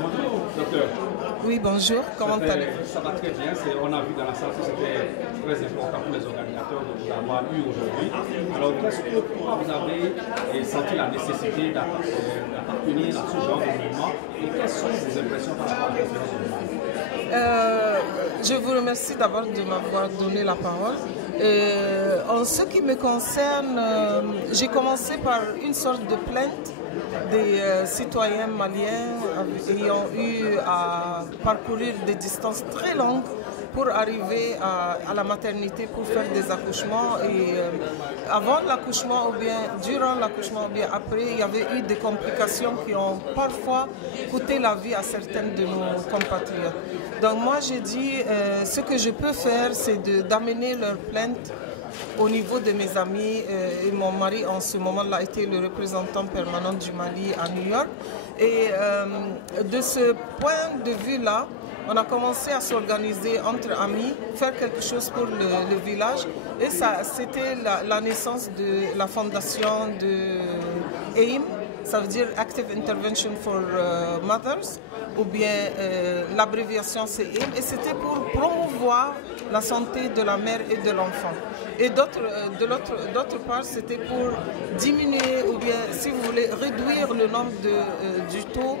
Bonjour, docteur. Oui, bonjour, comment allez-vous? Ça va très bien. On a vu dans la salle que c'était très important pour les organisateurs de vous avoir eu aujourd'hui. Alors, pourquoi vous avez senti la nécessité d'appartenir à ce genre de mouvement et quelles sont vos impressions par rapport à la conférence de mouvement? Je vous remercie d'abord de m'avoir donné la parole. En ce qui me concerne, j'ai commencé par une sorte de plainte des citoyens maliens ayant eu à parcourir des distances très longues pour arriver à la maternité pour faire des accouchements. Et avant l'accouchement ou bien durant l'accouchement ou bien après, il y avait eu des complications qui ont parfois coûté la vie à certaines de nos compatriotes. Donc moi j'ai dit, ce que je peux faire, c'est d'amener leur plainte au niveau de mes amis, et mon mari en ce moment-là était le représentant permanent du Mali à New York. Et de ce point de vue-là, on a commencé à s'organiser entre amis, faire quelque chose pour le village. Et ça, c'était la naissance de la fondation de AIM, ça veut dire Active Intervention for Mothers, ou bien l'abréviation c'est AIM. Et c'était pour promouvoir la santé de la mère et de l'enfant. Et d'autre part, c'était pour diminuer ou bien, si vous voulez, réduire le nombre du taux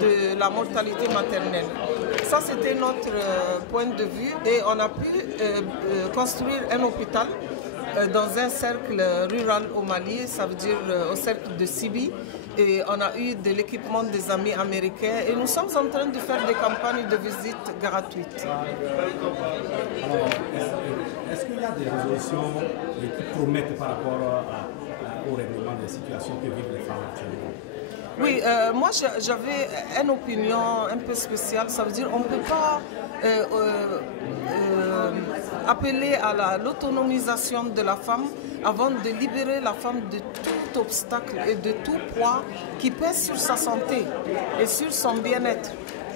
de la mortalité maternelle. Ça, c'était notre point de vue et on a pu construire un hôpital dans un cercle rural au Mali, ça veut dire au cercle de Sibi. Et on a eu de l'équipement des amis américains et nous sommes en train de faire des campagnes de visite gratuites. Alors, est-ce qu'il y a des résolutions qui promettent par rapport au règlement des situations que vivent les femmes actuellement? Oui, moi j'avais une opinion un peu spéciale, ça veut dire on ne peut pas appeler à l'autonomisation de la femme avant de libérer la femme de tout obstacle et de tout poids qui pèse sur sa santé et sur son bien-être.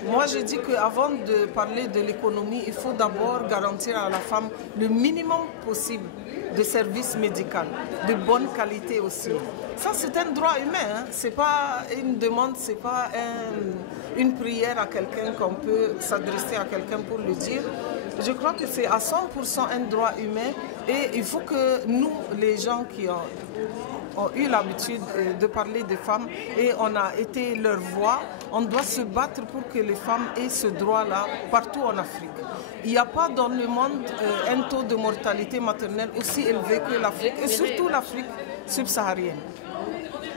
Moi, je dis qu'avant de parler de l'économie, il faut d'abord garantir à la femme le minimum possible de services médicaux, de bonne qualité aussi. Ça, c'est un droit humain, hein. Ce n'est pas une demande, ce n'est pas une prière à quelqu'un qu'on peut s'adresser à quelqu'un pour le dire. Je crois que c'est à 100% un droit humain et il faut que nous, les gens qui ont eu l'habitude de parler des femmes et on a été leur voix, on doit se battre pour que les femmes aient ce droit-là partout en Afrique. Il n'y a pas dans le monde un taux de mortalité maternelle aussi élevé que l'Afrique et surtout l'Afrique subsaharienne.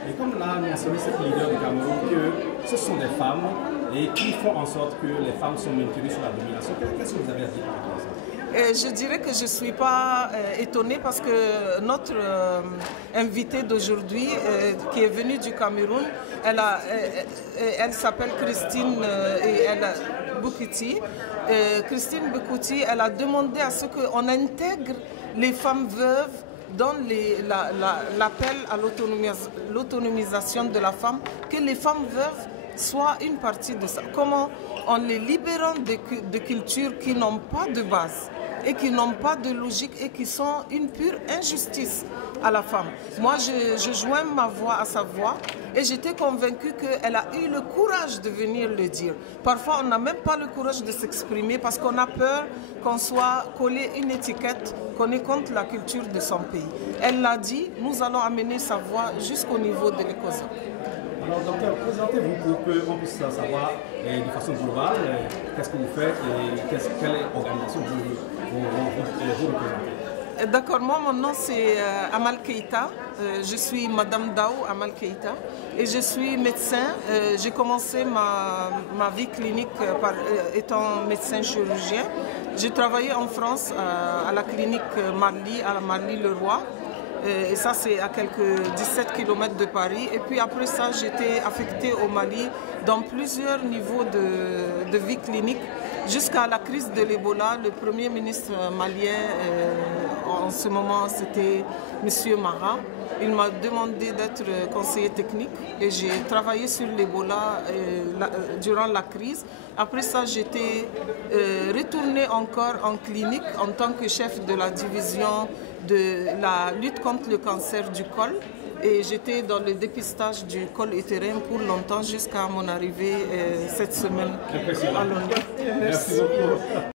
Et comme l'a mentionné cette leader du Cameroun, que ce sont des femmes et qui font en sorte que les femmes sont maintenues sur la domination, qu'est-ce que vous avez à dire par rapport à ça? Je dirais que je ne suis pas étonnée parce que notre invitée d'aujourd'hui, qui est venue du Cameroun, elle s'appelle Christine Boukouti. Christine Boukouti, elle a demandé à ce qu'on intègre les femmes veuves dans l'appel à l'autonomisation de la femme, que les femmes veuves soient une partie de ça. Comment? En les libérant de cultures qui n'ont pas de base et qui n'ont pas de logique et qui sont une pure injustice à la femme. Moi, je joins ma voix à sa voix et j'étais convaincue qu'elle a eu le courage de venir le dire. Parfois, on n'a même pas le courage de s'exprimer parce qu'on a peur qu'on soit collé une étiquette, qu'on est contre la culture de son pays. Elle l'a dit, nous allons amener sa voix jusqu'au niveau de l'ECOSOC. Alors, docteur, présentez-vous pour qu'on puisse savoir de façon globale qu'est-ce que vous faites et quelle organisation vous représentez. D'accord, moi mon nom c'est Amal Keïta, je suis Madame Dao Amal Keïta et je suis médecin. J'ai commencé ma vie clinique par étant médecin chirurgien. J'ai travaillé en France à la clinique Marly, à la Marly-le-Roi. Et ça, c'est à quelques 17 km de Paris. Et puis après ça, j'étais affectée au Mali dans plusieurs niveaux de vie clinique. Jusqu'à la crise de l'Ebola, le premier ministre malien, en ce moment, c'était M. Mara. Il m'a demandé d'être conseiller technique et j'ai travaillé sur l'Ebola durant la crise. Après ça, j'étais retournée encore en clinique en tant que chef de la division de la lutte contre le cancer du col Et j'étais dans le dépistage du col utérin pour longtemps jusqu'à mon arrivée cette semaine à Londres. Merci beaucoup.